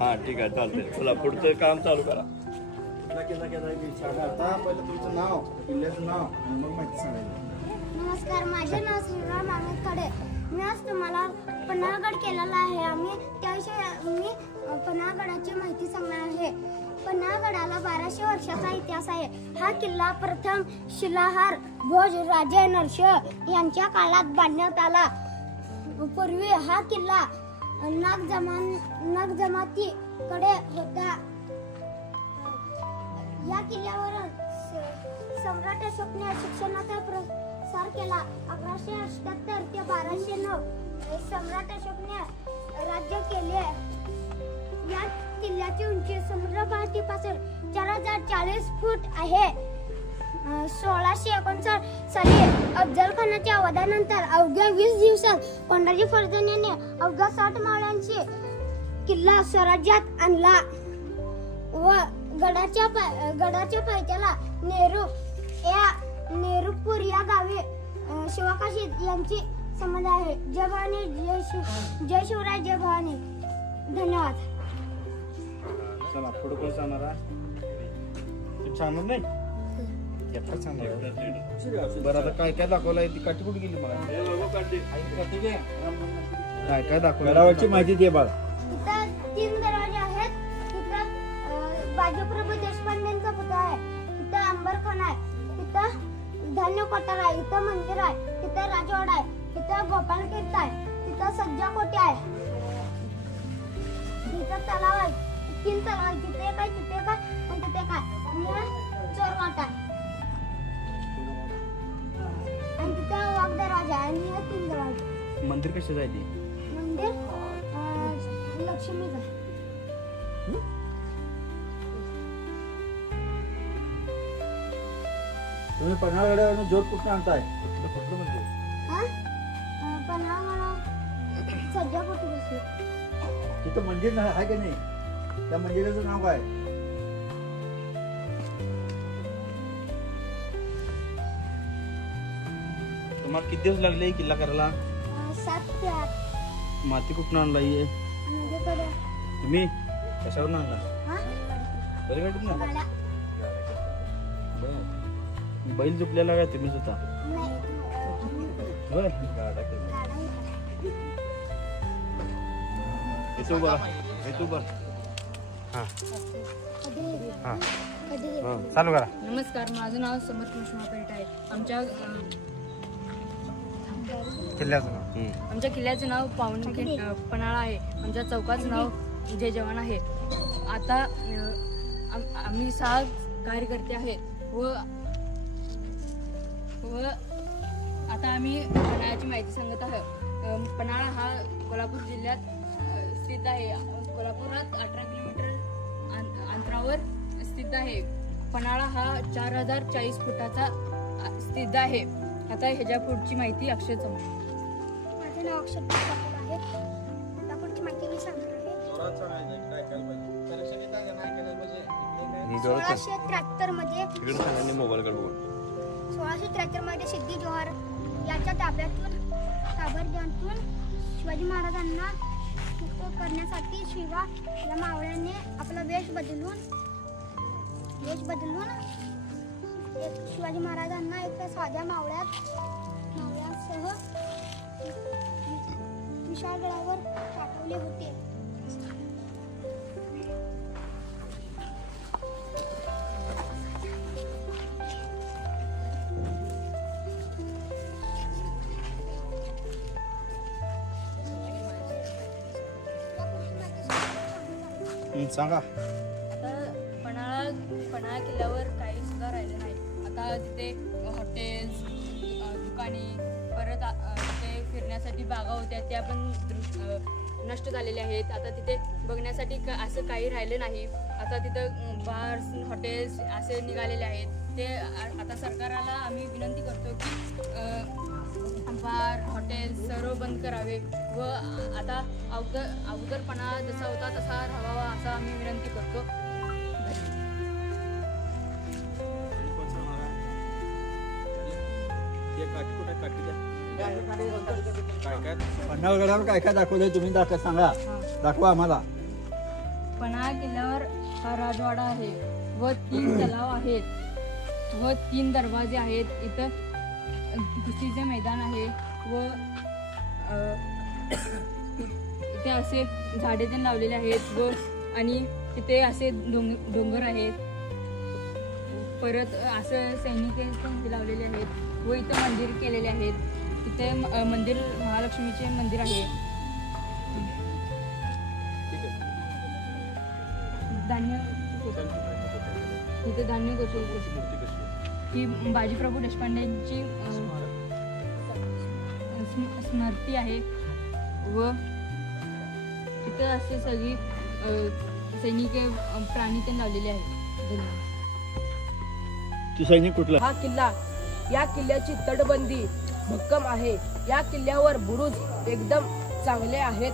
हा ठीक आहे चालतंय. चला पुढचं काम चालू करा. आता पहिलं तुमचं नाव, किल्ल्याचं नाव आणि मग माहिती सांगायची. नमस्कार, माझे नाव श्रीराम अमित खडे. मी आज तुम्हाला पन्हाळगड केलेला आहे. आम्ही त्याविषयी मी पन्हाळगडाची माहिती सांगणार आहे. पन्हाळगडाला 1200 वर्षाचा इतिहास आहे. हा किल्ला प्रथम शिलाहार भोज राजे नरसिंह यांच्या काळात बांधण्यात आला. पूर्वी हा किल्ला नाग जमातीकडे होता. या किल्ल्यावर सम्राट अशोकने शिक्षणाचा प्रसार केला. 1178 ते 1209 सम्राट अशोकने राज्य केले. या किल्ल्याची उंची समुद्रपाटीपासून 4040 फूट आहे. 1659 साली अफजल खानाच्या वधानंतर अवघ्या 20 दिवसात कोंडाजी फर्जन याने अवघ्या 60 मावळ्यांची किल्ला स्वराज्यात आणला व गडाच्या पायथ्याला नेहरूपूर या गावी शिवकाशी यांची संबंध आहे. जय भवानी, जय शिवराय, जय भवानी. धन्यवाद. चला पुढे कोण सांगणार? तू सांगणार नाही? एकटाच सांगणार. बरं आता काय काय दाखवलंय? ती काठी कुठे गेली मला? काय काय दाखवलं? गडावरची माहिती दे बाळा. इथं 3 दरवाजे आहेत. इथं बाजीप्रभू देशपांडेंचा पुतळा आहे. इथं अंबरखाना आहे. इथं धान्य कोठार आहे. इथं मंदिर आहे. इथं राजवाडा आहे. इथं गोपालकीर्त आहे. तिथं सज्जाकोटी आहे. इथं तलाव आहे. 3 तलाव आहे. तिथे काय आणि तिथे काय चोरवाटा आहे. आणि तिथं वाघ दरवाजा आहे. आणि हे 3 दरवाजे. मंदिर कसे जायचे? मंदिर लक्ष्मीचं आहे. तुम्ही पन्हाळगडावरून जोत कुठून आणताय? सज्जाकोटी बसले. तिथं मंदिर आहे की नाही? त्या मंदिराचं नाव काय? तुम्हाला किती दिवस लागले किल्ला करायला? 7 ते 8. माती कुठून आणला? तुम्ही कशावरून आणला? गाड्या. बैल झोपलेला काय तुम्हीच होता? चालू करा. नमस्कार, माझं नाव समर्थ कृष्णापेठ आहे. आमच्या किल्ल्याचं नाव पन्हाळा आहे. आमच्या चौकाचं नाव जय जवान आहे. आता आम्ही 6 कार्यकर्ते आहेत व आता आम्ही पन्हाळ्याची माहिती सांगत आहोत. पन्हाळा हा कोल्हापूर जिल्ह्यात स्थित आहे. कोल्हापुरात 18 किलोमीटर अंतरावर स्थित आहे. पन्हाळा हा 4040 फुटाचा स्थित आहे. आता ह्याच्या पुढची माहिती अक्षय चव्हाण. माझं नाव अक्षय चव्हाण आहे. आता पुढची माहिती मी सांगणार आहे. 1673 मध्ये सिद्धी जोहर याच्या ताब्यातून शिवाजी महाराजांना मुक्त करण्यासाठी शिवा या मावळ्याने आपला वेश बदलून शिवाजी महाराजांना एका साध्या मावळ्यासह विशाळगडावर पाठवले होते. सांगा. आता पन्हाळा किल्ल्यावर काही सुद्धा राहिले नाही. आता तिथे हॉटेल्स, दुकाने, परत तिथे फिरण्यासाठी बागा होत्या त्या पण नष्ट झालेल्या आहेत. आता तिथे बघण्यासाठी असं काही राहिलं नाही. आता तिथं बार्स, हॉटेल्स असे निघालेले आहेत. ते आता सरकारला आम्ही विनंती करतो की बार, हॉटेल सर्व बंद करावे व आता अगोदरपणा जसा होता तसा राहावा असं आम्ही विनंती करतो. पन्हाळगडावर काय काय दाखवलंय तुम्ही? सांगा, दाखवा आम्हाला. पन्हाळा किल्ल्यावर हा राजवाडा आहे व 3 तलाव आहेत व 3 दरवाजे आहेत. इथं कुस्तीचे मैदान आहे व इथे असे झाडे ते लावलेले आहेत व आणि तिथे असे डोंगर आहेत. परत असं सैनिक लावलेले आहेत व इथं मंदिर केलेले आहेत. तिथे मंदिर महालक्ष्मीचे मंदिर आहे. धान्य तिथे धान्य ही बाजीप्रभू देशपांडेंची स्मृती आहे व तिथे असे सगळी सैनिक प्राणी ते लावलेले आहेत. धन्यवाद. तू सैनिक कुठला? हा किल्ला, या किल्ल्याची तटबंदी भक्कम आहे. या किल्ल्यावर बुरुज एकदम चांगले आहेत.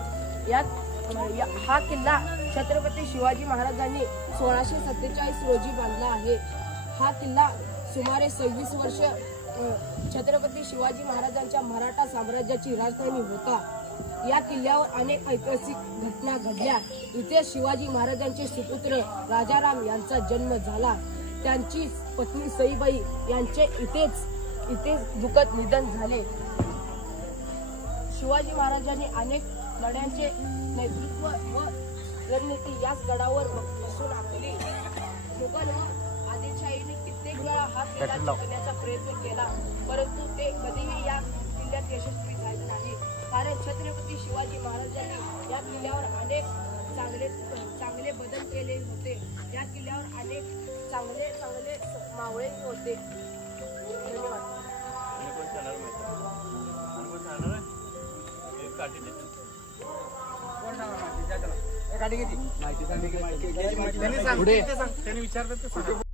हा किल्ला छत्रपती शिवाजी महाराजांनी 1647 रोजी बांधला आहे. हा किल्ला सुमारे 26 वर्ष छत्रपती शिवाजी महाराजांच्या मराठा साम्राज्याची राजधानी होता. या किल्ल्यावर अनेक ऐतिहासिक घटना घडल्या. इथे शिवाजी महाराजांचे सुपुत्र राजाराम यांचा जन्म झाला. त्यांची पत्नी सईबाई यांचे इथेच दुःखद निधन झाले. शिवाजी महाराजांनी अनेक लढ्यांचे नेतृत्व व रणनीती याच गडावर बसून आखली. मुघल व आदिलशाहीने कित्येक वेळा हा किल्ला जिंकण्याचा प्रयत्न केला, परंतु ते कधीही या किल्ल्यात यशस्वी झाले नाही. कारण छत्रपती शिवाजी महाराजांनी या किल्ल्यावर अनेक चांगले बदल केले होते. या किल्ल्यावर अनेक चांगले मावळे होते. धन्यवाद. त्यांनी विचारतात